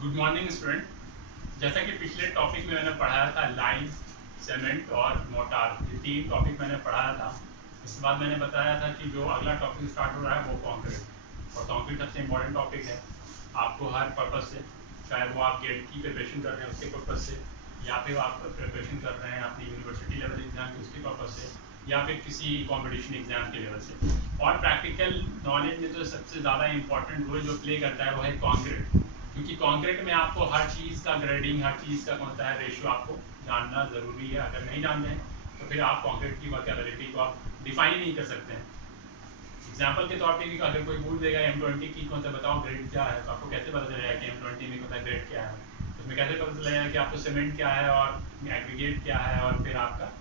Good morning student. जैसा कि पिछले टॉपिक में मैंने पढ़ाया था लाइम, सीमेंट और मोटार, ये तीन टॉपिक मैंने पढ़ाया था। इसके बाद मैंने बताया था कि जो अगला टॉपिक स्टार्ट हो रहा है वो कंक्रीट, और कंक्रीट सबसे इम्पोर्टेंट टॉपिक है आपको हर पर्पज़ से, चाहे वो आप गेट की प्रिपरेशन कर रहे हैं उसके पर्पज़ से, या फिर आप प्रिपरेशन कर रहे हैं अपनी यूनिवर्सिटी लेवल एग्जाम की उसके पर्पज़ से, या फिर किसी कंपटीशन एग्जाम के लेवल से। और प्रैक्टिकल नॉलेज में जो सबसे ज़्यादा इंपॉर्टेंट रोल जो प्ले करता है वो है कंक्रीट, क्योंकि कंक्रीट में आपको हर चीज़ का ग्रेडिंग, हर चीज़ का कौन सा है रेशियो आपको जानना ज़रूरी है। अगर नहीं जानते हैं तो फिर आप कंक्रीट की वर्केबिलिटी को आप डिफाइन ही नहीं कर सकते हैं। एग्जाम्पल के तौर पे अगर कोई पूछ देगा M20 की कौन सा बताओ ग्रेड क्या है, तो आपको कैसे पता चलेगा कि M20 में कौन सा ग्रेड क्या है, उसमें कैसे पता चलेगा कि आपको सीमेंट क्या है और एग्रीगेट क्या है और फिर आपका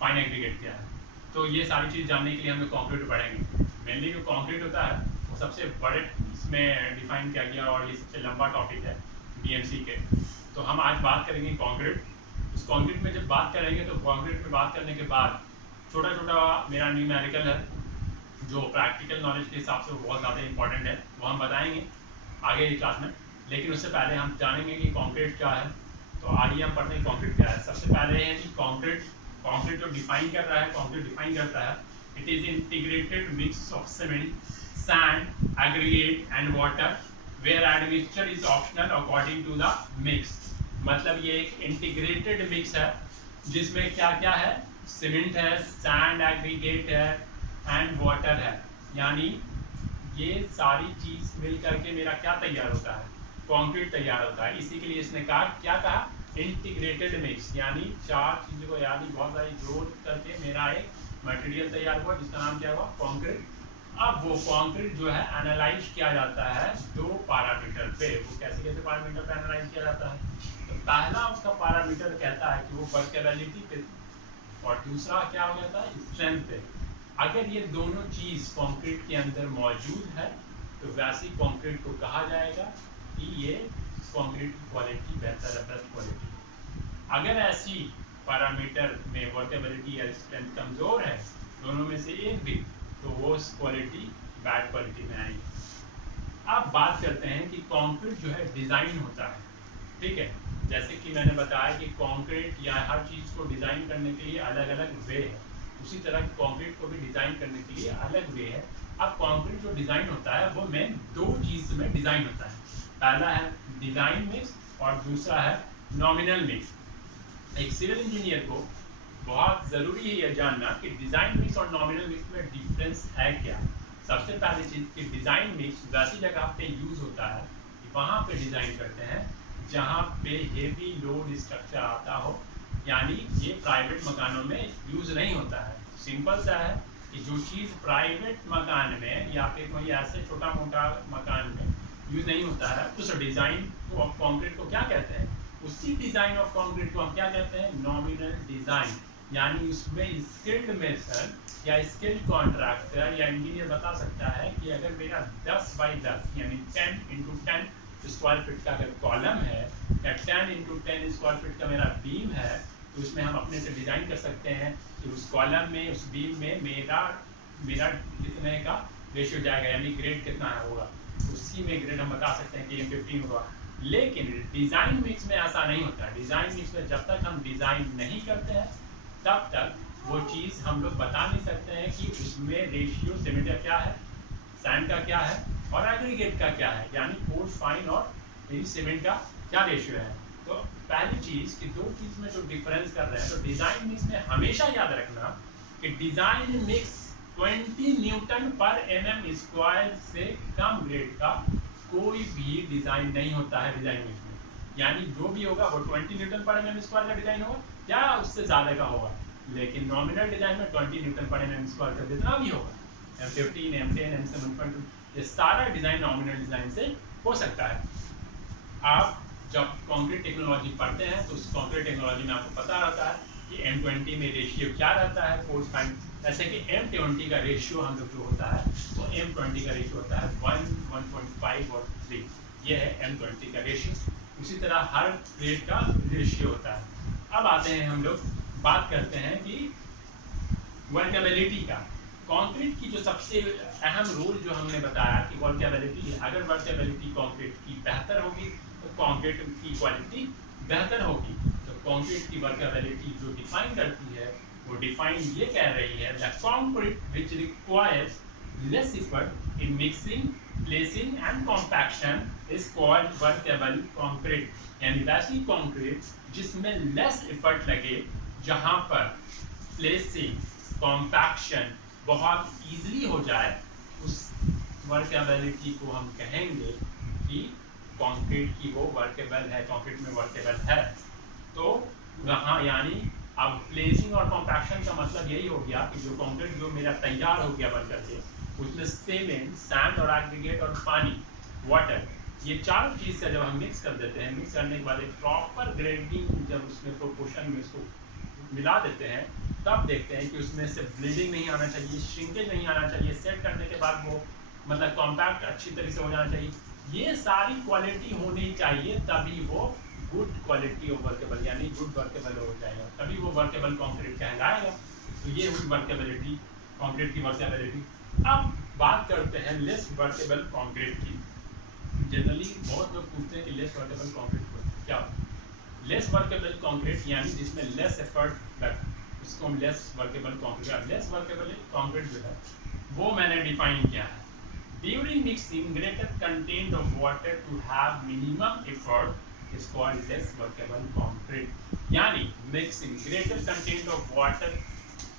फाइन एग्रीगेट क्या है। तो ये सारी चीज़ जानने के लिए हम लोग कंक्रीट पढ़ेंगे। मेनली जो कंक्रीट होता है वो सबसे बड़े इसमें डिफाइन किया गया और ये सबसे लंबा टॉपिक है BMC के। तो हम आज बात करेंगे कंक्रीट। उस कंक्रीट में जब बात करेंगे तो कंक्रीट में बात करने के बाद छोटा छोटा मेरा न्यूमेरिकल है जो प्रैक्टिकल नॉलेज के हिसाब से वो बहुत ज़्यादा इंपॉर्टेंट है, वो हम बताएंगे आगे की क्लास में। लेकिन उससे पहले हम जानेंगे कि कंक्रीट क्या है। तो आइए हम पढ़ते हैं कंक्रीट क्या है। सबसे पहले है कि कंक्रीट जो डिफाइन कर रहा है, कंक्रीट डिफाइन करता है it is integrated mix of cement, sand, aggregate and water where admixture is optional according to the mix। मतलब ये एक इंटीग्रेटेड मिक्स है जिसमें क्या क्या है, सीमेंट है, सैंड, एग्रीगेट है एंड वाटर है। यानी ये सारी चीज मिल करके मेरा क्या तैयार होता है, कंक्रीट तैयार होता है। इसी के लिए इसने कहा, क्या कहा, इंटीग्रेटेड मिक्स, यानी चार चीजों को यानी बहुत सारी जोड़ करके मेरा एक मटेरियल तैयार हुआ जिसका नाम क्या हुआ, कंक्रीट। अब वो कंक्रीट जो है एनालाइज किया जाता है दो पैरामीटर पे। वो कैसे कैसे पैरामीटर पे एनालाइज किया जाता है, तो पहला उसका पैरामीटर कहता है कि वो वर्केबिलिटी पे, और दूसरा क्या हो जाता है, स्ट्रेंथ पे। अगर ये दोनों चीज कंक्रीट के अंदर मौजूद है तो वैसी कंक्रीट को कहा जाएगा कि ये कंक्रीट की क्वालिटी बेहतर है, बेस्ट क्वालिटी। अगर ऐसी पैरामीटर में वर्केबिलिटी या स्ट्रेंथ कमजोर है, दोनों में से एक भी, तो वो क्वालिटी बैड क्वालिटी में आएगी। अब बात करते हैं कि कंक्रीट जो है डिज़ाइन होता है, ठीक है। जैसे कि मैंने बताया कि कंक्रीट या हर चीज़ को डिज़ाइन करने के लिए अलग अलग वे है, उसी तरह कंक्रीट को भी डिज़ाइन करने के लिए अलग वे है। अब कंक्रीट जो डिज़ाइन होता है वो मेन दो चीज़ में डिज़ाइन होता है। पहला है डिज़ाइन मिक्स और दूसरा है नॉमिनल मिक्स। एक सिविल इंजीनियर को बहुत ज़रूरी है यह जानना कि डिज़ाइन मिक्स और नॉमिनल मिक्स में डिफरेंस है क्या। सबसे पहली चीज़ कि डिज़ाइन मिक्स वैसी जगह पे यूज़ होता है कि वहाँ पे डिज़ाइन करते हैं जहाँ पे हेवी लोड स्ट्रक्चर आता हो, यानी ये प्राइवेट मकानों में यूज़ नहीं होता है। सिंपल सा है कि जो चीज़ प्राइवेट मकान में या फिर कोई ऐसे छोटा मोटा मकान में यूज़ नहीं होता है, उस डिज़ाइन ऑफ कंक्रीट को क्या कहते हैं, उसी डिज़ाइन ऑफ कंक्रीट को हम क्या कहते हैं, नॉमिनल डिज़ाइन। यानी उसमें स्किल्ड मेसन या स्किल्ड कॉन्ट्रैक्टर या इंजीनियर बता सकता है कि अगर मेरा 10 बाई 10 यानी 10 × 10 स्क्वायर फीट का अगर कॉलम है या 10 × 10 स्क्वायर फीट का मेरा बीम है, तो उसमें हम अपने से डिज़ाइन कर सकते हैं कि उस कॉलम में, उस बीम में मेरा कितने का रेशियो जाएगा, यानी ग्रेड कितना है होगा, उसी में ग्रेड हम बता सकते हैं कि M15 होगा। लेकिन डिज़ाइन मिक्स में ऐसा नहीं होता है। डिज़ाइन मिक्स में जब तक हम डिज़ाइन नहीं करते हैं तब तक वो चीज़ हम लोग बता नहीं सकते हैं कि उसमें रेशियो सीमेंट का क्या है, सैंड का क्या है और एग्रीगेट का क्या है, यानी कोर्स, फाइन और सीमेंट का क्या रेशियो है। तो पहली चीज़ कि दो चीज़ में जो डिफरेंस कर रहे हैं, तो डिज़ाइन मिक्स में हमेशा याद रखना कि डिज़ाइन मिक्स 20 न्यूटन पर mm² से कम ग्रेड का कोई भी डिज़ाइन नहीं होता है डिज़ाइन मिक्स में। यानी जो भी होगा वो 20 न्यूटन पर mm² का डिज़ाइन होगा या उससे ज़्यादा का होगा। लेकिन नॉमिनल डिज़ाइन में 20 न्यूटन पर mm² का जितना भी होगा, M15, M10, M7.2, ये सारा डिज़ाइन नॉमिनल डिज़ाइन से हो सकता है। आप जब कंक्रीट टेक्नोलॉजी पढ़ते हैं तो उस कंक्रीट टेक्नोलॉजी में आपको पता रहता है कि M20 में रेशियो क्या रहता है, फोर्स फाइन। जैसे कि M20 का रेशियो हम लोग जो होता है तो M20 का रेशियो होता है 1, 1.5 और 3, ये है M20 का रेशियो। उसी तरह हर ग्रेड का रेशियो होता है। अब आते हैं हम लोग बात करते हैं कि वर्केबिलिटी का। कंक्रीट की जो सबसे अहम रूल जो हमने बताया कि वर्केबिलिटी, अगर वर्केबिलिटी कंक्रीट की बेहतर होगी तो कंक्रीट की क्वालिटी बेहतर होगी। तो कंक्रीट की वर्केबिलिटी जो डिफाइन करती है वो डिफाइन ये कह रही है the concrete which requires less effort in mixing, placing and compaction is called workable concrete. यानी वैसी कंक्रीट जिसमें लेस एफर्ट लगे, जहां पर प्लेसिंग, कॉम्पैक्शन बहुत इजीली हो जाए, उस वर्केबिलिटी को हम कहेंगे कि कंक्रीट की वो वर्केबल है, कंक्रीट में वर्केबल है। तो वहाँ यानी अब प्लेसिंग और कॉम्पैक्शन का मतलब यही हो गया कि जो कंक्रीट जो मेरा तैयार हो गया बन करके, उसमें सीमेंट, सैंड और एग्रीगेट और पानी, वाटर, ये चार चीज़ से जब हम मिक्स कर देते हैं, मिक्स करने के बाद एक प्रॉपर ग्रेडिंग जब उसमें प्रोपोर्शन में उसको मिला देते हैं, तब देखते हैं कि उसमें से ब्लीडिंग नहीं आना चाहिए, श्रिंकेज नहीं आना चाहिए, सेट करने के बाद वो मतलब कॉम्पैक्ट अच्छी तरीके से हो जाना चाहिए। ये सारी क्वालिटी होनी चाहिए, तभी वो गुड क्वालिटी ऑफ वर्केबल यानी गुड वर्केबल हो जाएगा, तभी वो वर्केबल कंक्रीट कहलाएगा। तो ये हुई वर्केबिलिटी, कंक्रीट की वर्केबिलिटी। अब बात करते हैं लेस वर्केबल कंक्रीट की। जनरली बहुत लोग पूछते हैं कि लेस वर्केबल कंक्रीट क्या होता है। लेस वर्केबल कंक्रीट यानी जिसमें लेस एफर्ट लगे, उसको हम less workable concrete. Less workable concrete जो है वो मैंने डिफाइन किया है। During mixing, greater content of water to have minimum effort is called less workable concrete. यानी mixing, greater content of water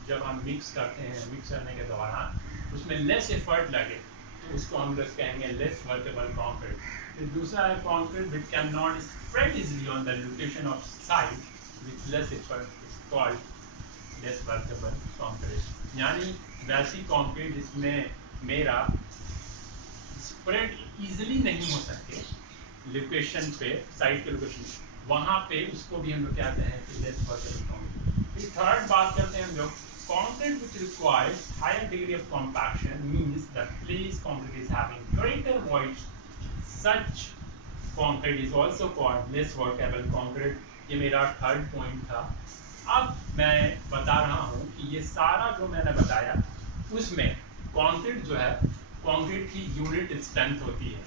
जब हम मिक्स करते हैं, मिक्स करने के दौरान उसमें लेस एफर्ट लगे, तो उसको हम लोग कहेंगे लेस वर्केबल कंक्रीट। फिर दूसरा है concrete which cannot spread easily on the location of site with less effort is called less workable concrete. यानी वैसी कंक्रीट जिसमें मेरा स्प्रेड इजीली नहीं हो सके लोकेशन पे, साइट के लोकेशन, वहाँ पे उसको भी हम लोग कहते हैं कि लेस वर्केबल कंक्रीट। फिर थर्ड बात करते हैं हम लोग concrete which requires higher degree of compaction means that place concrete is having greater void. Such concrete is also called less workable concrete. ये मेरा थर्ड पॉइंट था। अब मैं बता रहा हूँ कि ये सारा जो मैंने बताया उसमें कंक्रीट जो है, कंक्रीट की यूनिट स्ट्रेंथ होती है,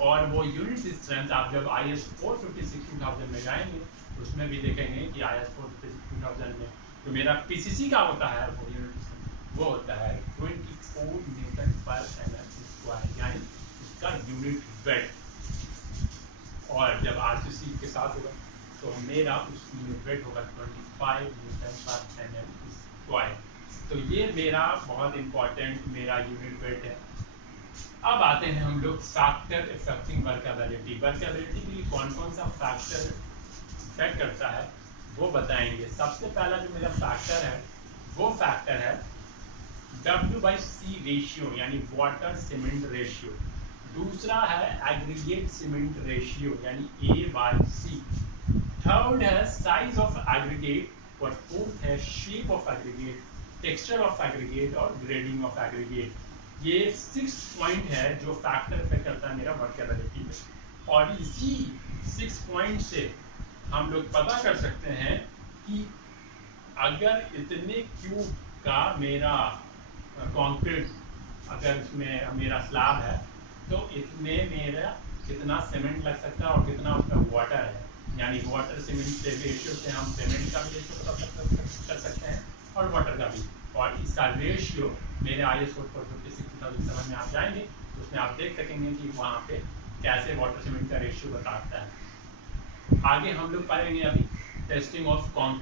और वो यूनिट स्ट्रेंथ आप जब IS 450-6000 में जाएंगे उसमें भी देखेंगे कि IS 450-6000 में जो मेरा PCC का होता है वो यूनिट स्ट्रेंथ वो होता है 24 न्यूटन पर mm स्क्वायर, यानी उसका यूनिट वेट। और जब RCC के साथ होगा तो मेरा उस यूनिट वेट होगा 25 न्यूटन पर mm स्क्वायर। तो ये मेरा बहुत इंपॉर्टेंट मेरा यूनिट वेट है। अब आते हैं हम लोग फैक्टर इफेक्टिंग वर्केबिलिटी। वर्केबिलिटी के लिए कौन कौन सा फैक्टर इफेक्ट करता है वो बताएंगे। सबसे पहला जो मेरा फैक्टर है वो फैक्टर है W/C रेशियो यानी वाटर सीमेंट रेशियो। दूसरा है एग्रीगेट सीमेंट रेशियो यानी A/C। थर्ड है साइज ऑफ एग्रीगेट और फोर्थ है shape of aggregate, texture of aggregate और ग्रेडिंग ऑफ एग्रीगेट। ये 6 पॉइंट है जो फैक्टर इफेक्ट करता है मेरा वर्केबिलिटी में। और इसी 6 पॉइंट से हम लोग पता कर सकते हैं कि अगर इतने क्यूब का मेरा कंक्रीट, अगर उसमें मेरा स्लैब है तो इसमें मेरा कितना सीमेंट लग सकता है और कितना उसमें वाटर है। यानी वाटर सीमेंट से रेशियो से हम सीमेंट का भी रेशियो पता कर सकते हैं और वाटर का भी। और इसका रेशियो मेरे IS 450-6007 में आप जाएंगे तो उसमें आप देख सकेंगे कि वहाँ पे कैसे वाटर सीमेंट का रेशियो बताता है। आगे हम लोग पढ़ेंगे अभी टेस्टिंग ऑफ कंक्रीट।